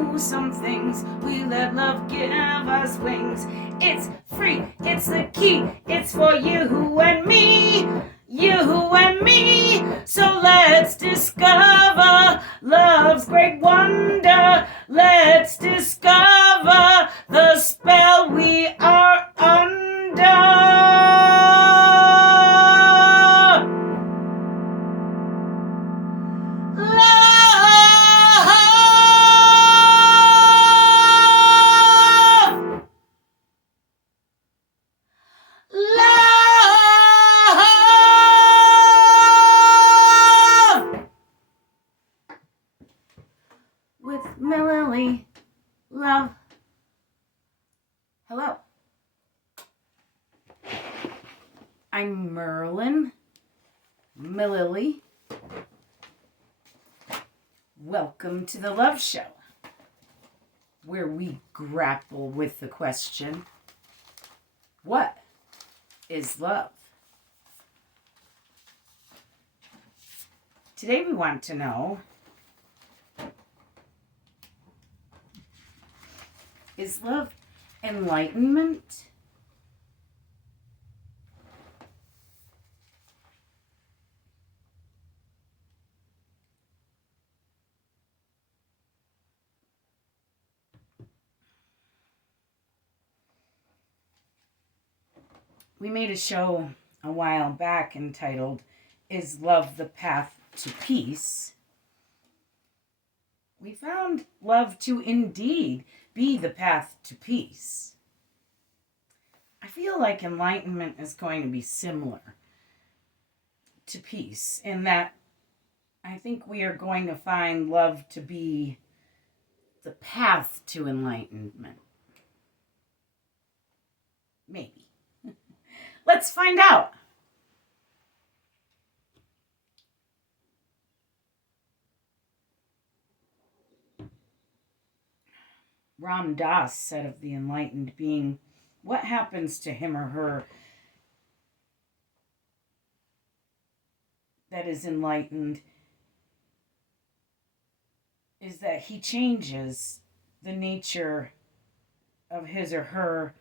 know some things. We let love give us wings. It's free, it's the key, it's for you and me. You and me. So let's discover love's great wonder. Let's discover the spell we are under. With Mililli, love. Hello. I'm Merlin. Mililli. Welcome to the Love Show, where we grapple with the question, what is love? Today we want to know, is love enlightenment? We made a show a while back entitled, Is Love the Path to Peace? We found love to indeed be the path to peace. I feel like enlightenment is going to be similar to peace in that I think we are going to find love to be the path to enlightenment. Maybe. Let's find out. Ram Dass said of the enlightened being, what happens to him or her that is enlightened is that he changes the nature of his or her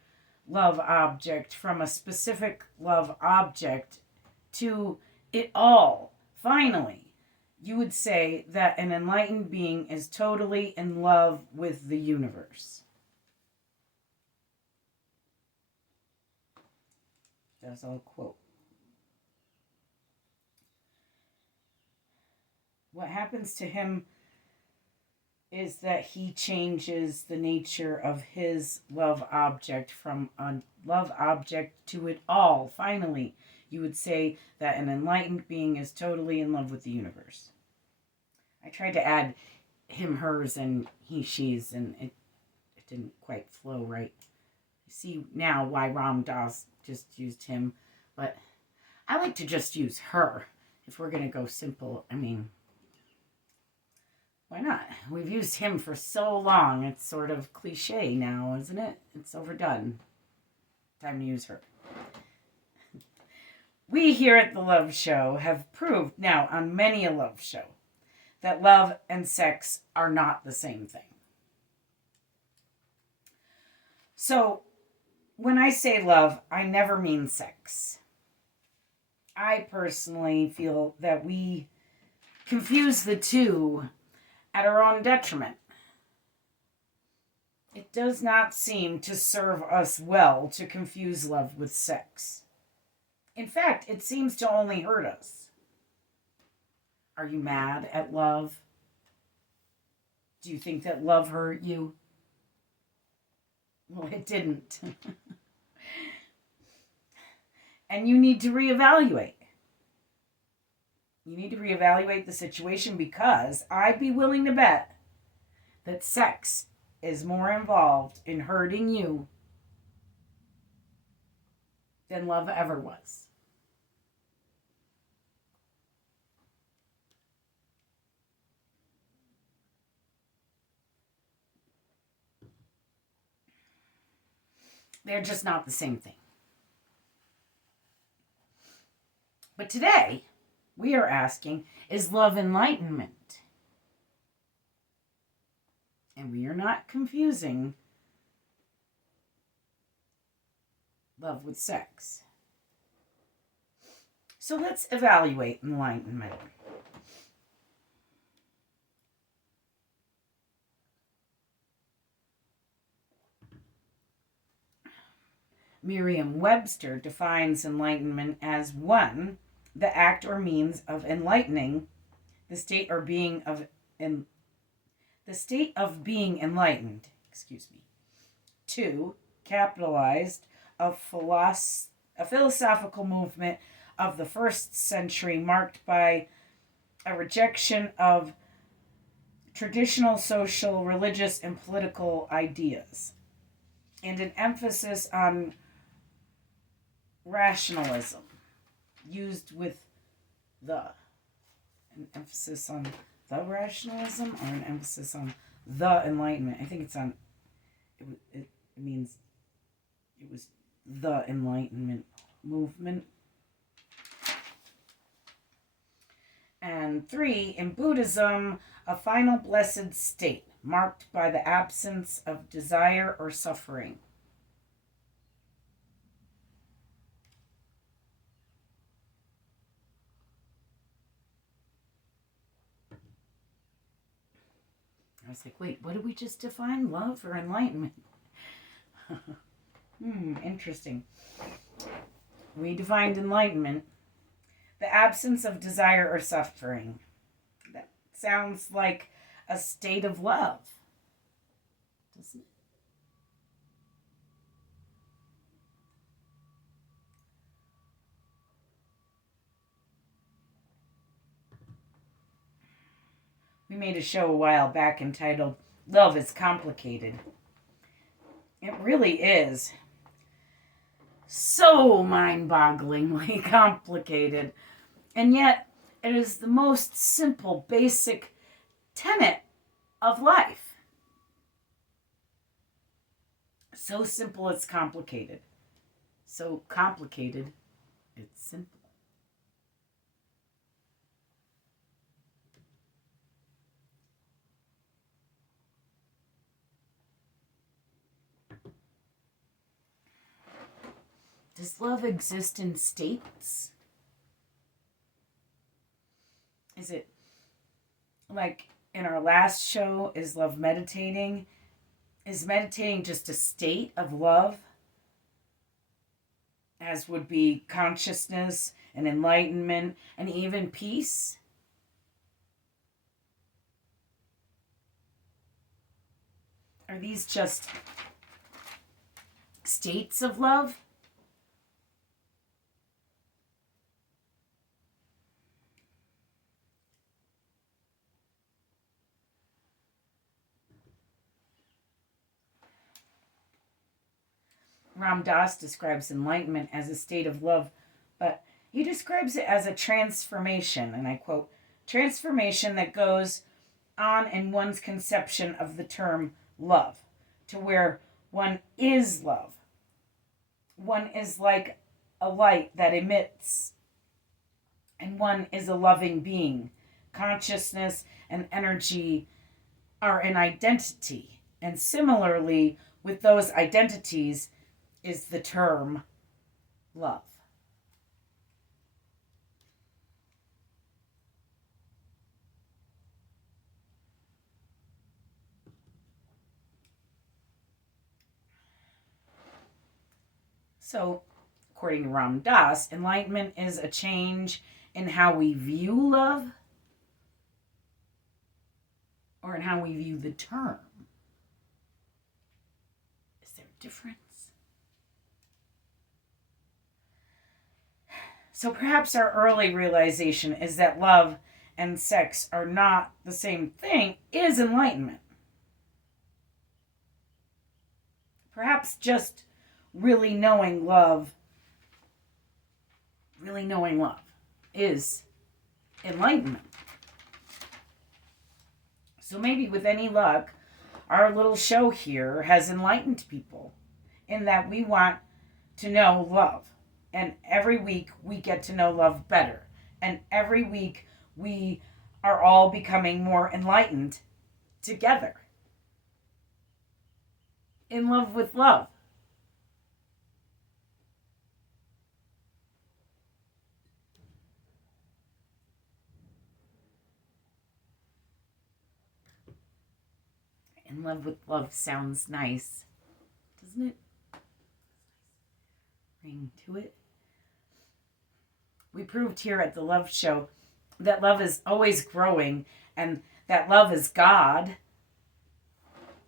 love object from a specific love object to it all. Finally, you would say that an enlightened being is totally in love with the universe. That's all quote. What happens to him is that he changes the nature of his love object from a love object to it all. Finally, you would say that an enlightened being is totally in love with the universe. I tried to add him, hers, and he, she's, and it didn't quite flow right. You see now why Ram Dass just used him, but I like to just use her. If we're going to go simple, I mean, why not? We've used him for so long, it's sort of cliche now, isn't it? It's overdone. Time to use her. We here at the Love Show have proved now on many a love show that love and sex are not the same thing. So, when I say love, I never mean sex. I personally feel that we confuse the two at our own detriment. It does not seem to serve us well to confuse love with sex. In fact, it seems to only hurt us. Are you mad at love? Do you think that love hurt you? Well, it didn't. And you need to reevaluate. You need to reevaluate the situation because I'd be willing to bet that sex is more involved in hurting you than love ever was. They're just not the same thing. But today, we are asking, is love enlightenment? And we are not confusing love with sex. So let's evaluate enlightenment. Merriam-Webster defines enlightenment as 1, the act or means of enlightening the state or being of the state of being enlightened. 2, capitalized, a philosophical movement of the first century marked by a rejection of traditional social, religious, and political ideas, and an emphasis on rationalism, used with an emphasis on the rationalism or an emphasis on the enlightenment. I think it's on, it means it was the Enlightenment movement. And 3, in Buddhism, a final blessed state marked by the absence of desire or suffering. I was like, wait, what did we just define? Love or enlightenment? Interesting. We defined enlightenment, the absence of desire or suffering. That sounds like a state of love, doesn't it? We made a show a while back entitled Love is Complicated. It really is so mind-bogglingly complicated. And yet, it is the most simple, basic tenet of life. So simple, it's complicated. So complicated, it's simple. Does love exist in states? Is it like in our last show, is love meditating? Is meditating just a state of love? As would be consciousness and enlightenment and even peace? Are these just states of love? Ram Dass describes enlightenment as a state of love, but he describes it as a transformation, and I quote, transformation that goes on in one's conception of the term love, to where one is love. One is like a light that emits, and one is a loving being. Consciousness and energy are an identity, and similarly, with those identities, is the term love. So, according to Ram Dass, enlightenment is a change in how we view love or in how we view the term. Is there a difference? So perhaps our early realization is that love and sex are not the same thing is enlightenment. Perhaps just really knowing love is enlightenment. So maybe with any luck, our little show here has enlightened people in that we want to know love. And every week we get to know love better. And every week we are all becoming more enlightened together. in love with love. In love with love sounds nice, doesn't it? Ring to it. We proved here at the Love Show that love is always growing and that love is God.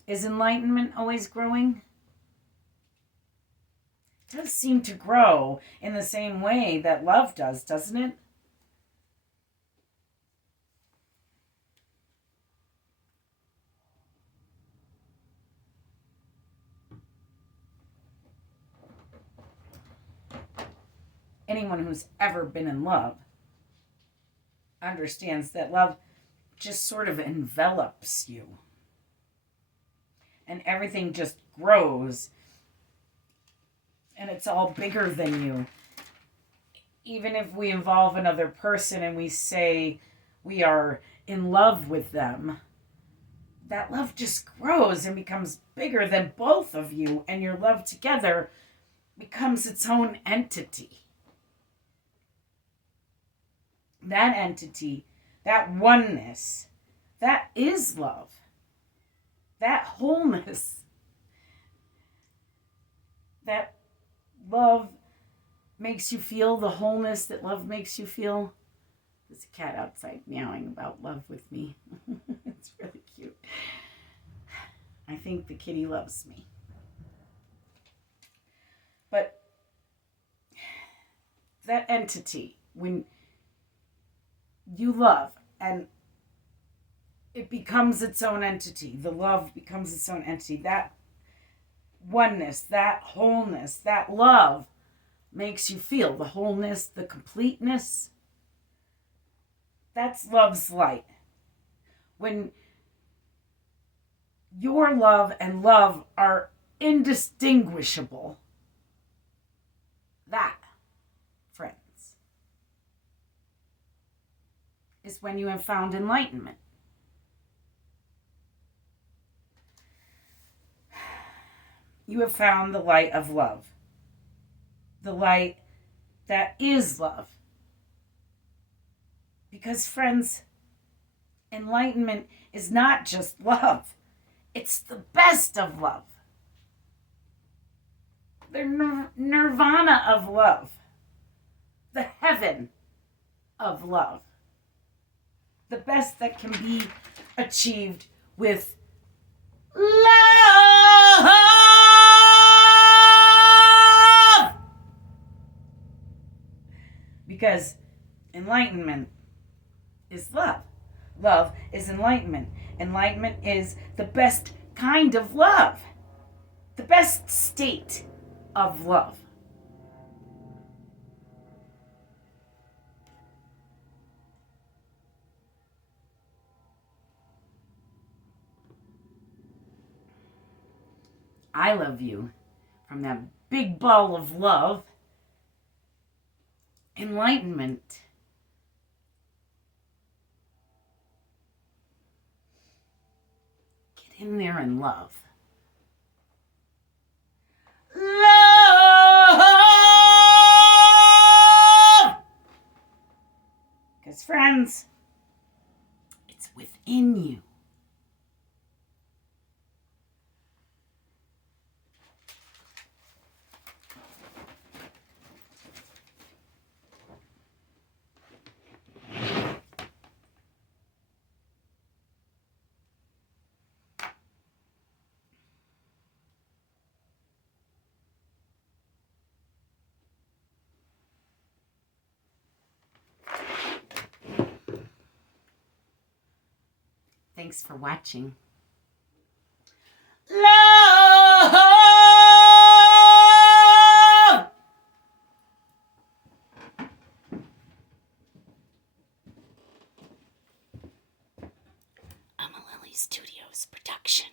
Is enlightenment always growing? It does seem to grow in the same way that love does, doesn't it? Anyone who's ever been in love understands that love just sort of envelops you. And everything just grows. And it's all bigger than you. Even if we involve another person and we say we are in love with them, that love just grows and becomes bigger than both of you, and your love together becomes its own entity. That entity, that oneness, that is love. That wholeness, that love makes you feel, the wholeness that love makes you feel. There's a cat outside meowing about love with me. It's really cute. I think the kitty loves me. But that entity, when you love and it becomes its own entity, the love becomes its own entity, that oneness, that wholeness, that love makes you feel the wholeness, the completeness. That's love's light. When your love and love are indistinguishable, that, friends, is when you have found enlightenment. You have found the light of love. The light that is love. Because, friends, enlightenment is not just love. It's the best of love. The nirvana of love. The heaven of love. The best that can be achieved with love. Because enlightenment is love. Love is enlightenment. Enlightenment is the best kind of love. The best state of love. I love you from that big ball of love. Enlightenment. Get in there and love. Love! Because, friends, it's within you. Thanks for watching. Love! A Mililli Studios production.